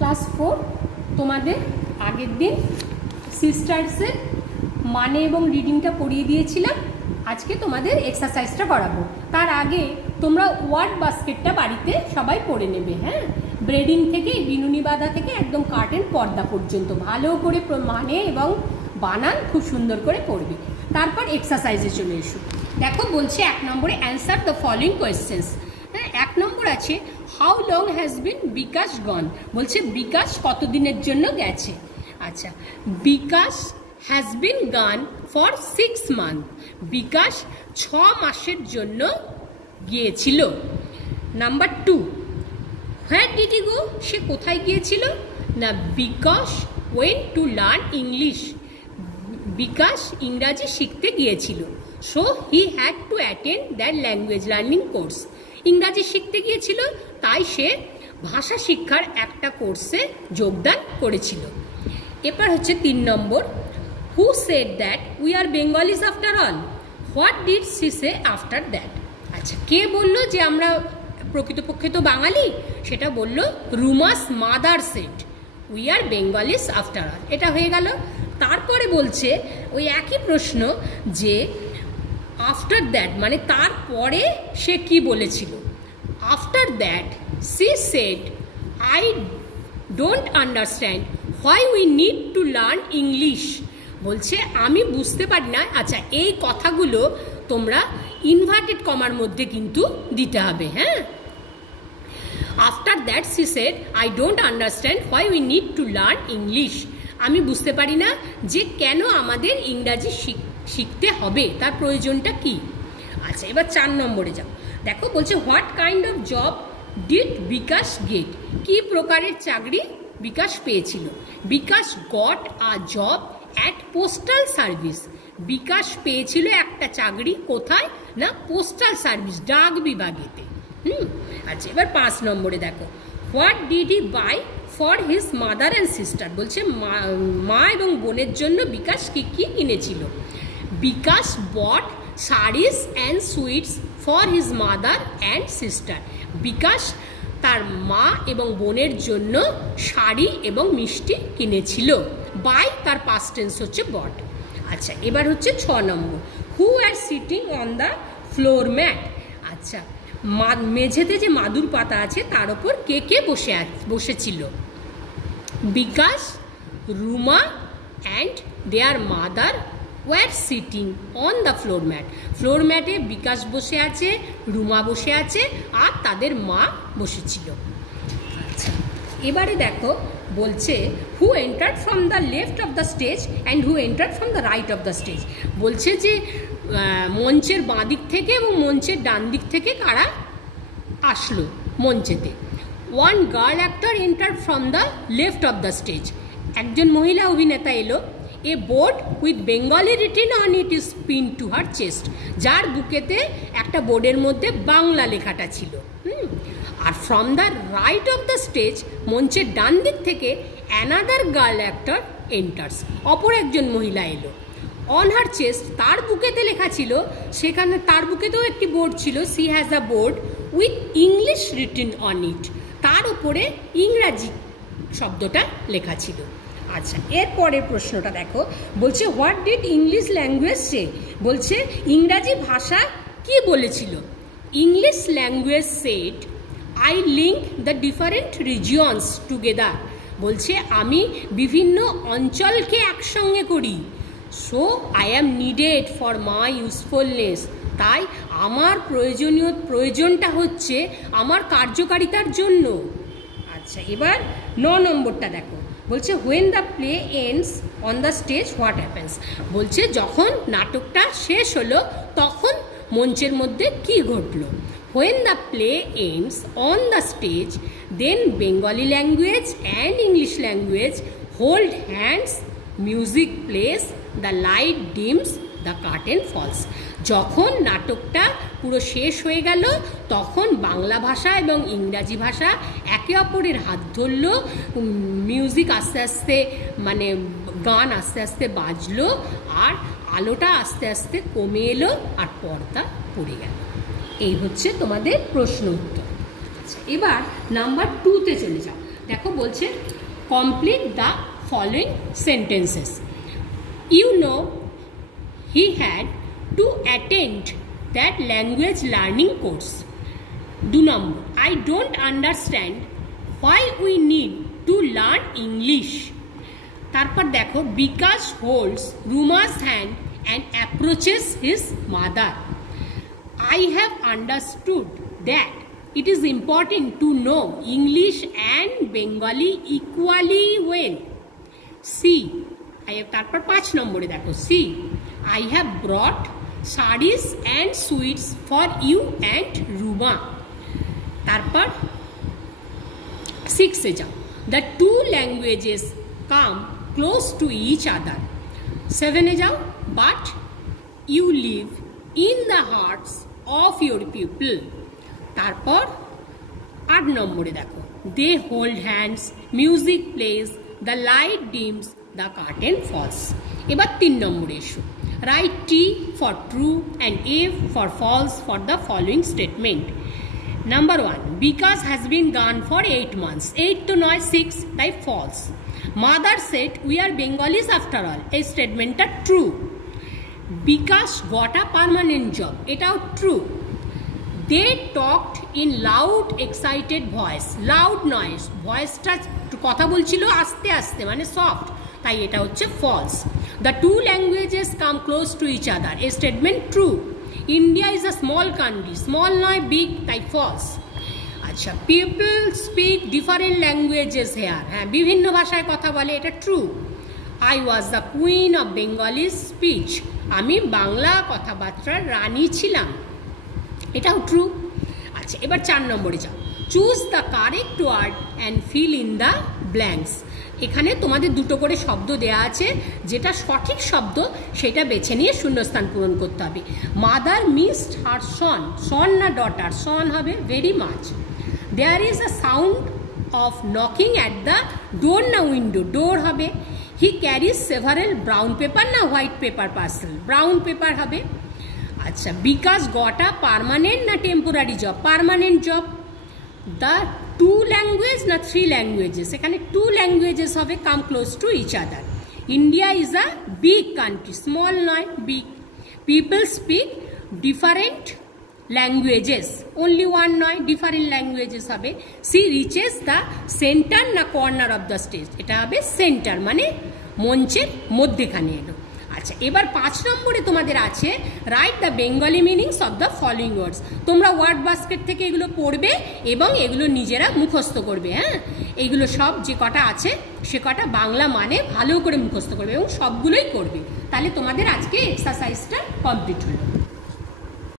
Class 4 তোমাদের আগের দিন সিস্টার্সের মানে এবং রিডিংটা পড়িয়ে দিয়েছিলাম। আজকে তোমাদের এক্সারসাইজটা করাবো। তার আগে তোমরা ওয়ার্ড বাস্কেটটা বাড়িতে সবাই পড়ে নেবে। হ্যাঁ, ব্রেডিং থেকে বিনুনি বাঁধা থেকে একদম কার্টেন পর্দা পর্যন্ত ভালো করে মানে এবং বানান খুব সুন্দর করে পড়বে। তারপর এক্সারসাইজে চলে এসো। দেখো বলছে 1 নম্বরে অ্যান্সার দ্য ফলোইং কোয়েশ্চেন্স। হ্যাঁ, 1 নম্বর আছে how long has been Bikash gone. বলছে বিকাশ কতদিনের জন্য গেছে। আচ্ছা, Bikash has been gone for 6 month. Bikash 6 মাসের জন্য গিয়েছিল। নাম্বার 2, হোয়ার ডিড হি গো। সে কোথায় গিয়েছিল না, বিকাশ ওয়েন্ট টু লার্ন ইংলিশ। বিকাশ ইংরাজি শিখতে গিয়েছিল। So he had to attend that language learning course. ইংরাজি শিখতে গিয়েছিল, তাই সে ভাষা শিক্ষার একটা কোর্সে যোগদান করেছিল। এবার হচ্ছে 3 নম্বর, who said that we are Bengalis after all. What did she say after that. আচ্ছা, কে বললো যে আমরা প্রকৃতপক্ষে তো বাঙালি, সেটা বললো Ruma's mother said we are Bengalis after all. এটা হয়ে গেল। তারপরে বলছে ওই একই প্রশ্ন যে আফটার দ্যাট মানে তারপরে সে কি বলেছিল। After that she said I don't understand why we need to learn English. বলছে আমি বুঝতে পারি না। আচ্ছা, এই কথাগুলো তোমরা ইনভার্টেড কমার মধ্যে কিন্তু দিতে হবে। হ্যাঁ, after that she said I don't understand why we need to learn English. আমি বুঝতে পারি না যে কেন আমাদের ইংরাজি শিখতে হবে, তার প্রয়োজনটা কি। আচ্ছা, এবার 4 নম্বরে যাও। দেখো বলছে what kind of job did Bikash get. কি প্রকারের চাকরি বিকাশ পেয়েছিল। Bikash got a job at postal service. Bikash পেয়েছিল একটা চাকরি কোথায় না, পোস্টাল সার্ভিস, ডাক বিভাগেতে। আচ্ছা, এবার 5 নম্বরে দেখো what did he buy for his mother and sister. বলছে মা এবং বোনের জন্য বিকাশ কি কি কিনেছিল। Bikash bought saris and sweets for his mother and sister. Bikash তার মা এবং বোনের জন্য শাড়ি এবং মিষ্টি কিনেছিল। বাই তার পাস্ট টেন্স হচ্ছে বট। আচ্ছা, এবার হচ্ছে 6 নম্বর, who are sitting on the floor mat. আচ্ছা, মেঝেতে যে মাদুর পাতা আছে তার ওপর কে কে বসেছিল। Bikash, Ruma and their mother were sitting on the floor mat. Floor ম্যাটে বিকাশ বসে আছে, রুমা বসে আছে আর তাদের মা বসেছিল। আচ্ছা, এবারে দেখো বলছে who entered from the left of the stage and who entered from the right of the stage. বলছে যে মঞ্চের বাঁ দিক থেকে এবং মঞ্চের ডান দিক থেকে কারা আসলো মঞ্চেতে। One girl actor entered from the left of the stage. একজন মহিলা অভিনেতা এলো। A board with Bengali written on it is pin to her chest. যার বুকেতে একটা বোর্ডের মধ্যে বাংলা লেখাটা ছিল। আর from the right of the stage, মঞ্চের ডান দিক থেকে অ্যানাদার গার্ল অ্যাক্টর এন্টার্স। অপর একজন মহিলা এলো। অন হার চেস্ট, তার বুকেতে লেখা ছিল, সেখানে তার বুকেতেও একটি বোর্ড ছিল। She has a board with English written on ইট। তার উপরে ইংরাজি শব্দটা লেখা ছিল। আচ্ছা, এরপরের প্রশ্নটা দেখো বলছে হোয়াট ডিড ইংলিশ ল্যাঙ্গুয়েজ সে। বলছে ইংরাজি ভাষা কি বলেছিল। English language said I link the different regions together. বলছে আমি বিভিন্ন অঞ্চলকে একসঙ্গে করি। So I am needed for my usefulness. তাই আমার প্রয়োজনটা হচ্ছে আমার কার্যকারিতার জন্য। আচ্ছা, এবার 9 নম্বরটা দেখো বলছে when the play ends on the stage what happens. বলছে যখন নাটকটা শেষ হলো তখন মঞ্চের মধ্যে কি ঘটলো। When the play ends on the stage then Bengali language and English language hold hands, music plays, the light dims, the curtain falls. যখন নাটকটা পুরো শেষ হয়ে গেল তখন বাংলা ভাষা এবং ইংরাজি ভাষা একে অপরের হাত ধরল। মিউজিক আস্তে আস্তে মানে গান আস্তে আস্তে বাজলো আর আলোটা আস্তে আস্তে কমে এলো আর পর্দা পড়ে গেল। এই হচ্ছে তোমাদের প্রশ্ন উত্তর। আচ্ছা, এবার নাম্বার 2তে চলে যাও। দেখো বলছে complete the following sentences. You know he had to attend that language learning course. 2 number, I don't understand why we need to learn English. তারপর দেখো Bikash holds Ruma's hand and approaches his mother. I have understood that it is important to know English and Bengali equally well. C. তারপর 5 নম্বরে দেখো C. I have brought sarees and sweets for you and Ruma. তারপর 6 এ যাও, the two languages come close to each other. 7 এ যাও, but you live in the hearts of your people. তারপর 8 নম্বরে দেখো they hold hands, music plays, the light dims, the curtain falls. এবার 3 নম্বরে এসো, write T for true and F for false for the following statement. Number 1, because has been gone for 8 months. 8 তো নয় 6, তাই false. Mother said we are Bengalis after all. এই স্টেটমেন্টটা true. Bikash got a permanent job, এটাও true. They talked in loud excited voice. loud নয়, ভয়েসটা কথা বলছিল আস্তে আস্তে মানে সফট, তাই এটা হচ্ছে false. The two languages come close to each other. এই statement true. India is a small country, small নয় big, তাই false. আচ্ছা, people speak different languages here. হ্যাঁ, বিভিন্ন ভাষায় কথা বলে, এটা true. I was the queen of Bengali speech. আমি বাংলা কথাবার্তার রানী ছিলাম, এটাও ট্রু। আচ্ছা, এবার 4 নম্বরে যাও, choose the correct word and fill in the blanks. এখানে তোমাদের দুটো করে শব্দ দেয়া আছে, যেটা সঠিক শব্দ সেটা বেছে নিয়ে শূন্যস্থান পূরণ করতে হবে। মাদার মিসড হার সন, সন না ডটার, সন হবে very much. There is a sound of knocking at the door না উইন্ডো, ডোর হবে। He carries several brown paper না white paper parcel, brown paper হবে। আচ্ছা, বিকাশ গট আ পার্মানেন্ট না temporary job, permanent job. The two language না 3 languages, এখানে 2 languages হবে, come close to each other. India is a big country, small নয় big. People speak different languages, only 1 নয়, different languages হবে। C reaches the centre না corner of the stage, এটা হবে centre মানে মঞ্চের মধ্যেখানে এলো। আচ্ছা, এবার 5 নম্বরে তোমাদের আছে write the Bengali meanings of the following ওয়ার্ডস। তোমরা ওয়ার্ড বাস্কেট থেকে এগুলো পড়বে এবং এগুলো নিজেরা মুখস্থ করবে। হ্যাঁ, এইগুলো সব যে কটা আছে সে কটা বাংলা মানে ভালো করে মুখস্থ করবে এবং সবগুলোই করবে, তাহলে তোমাদের আজকে এক্সারসাইজটা কমপ্লিট হলো।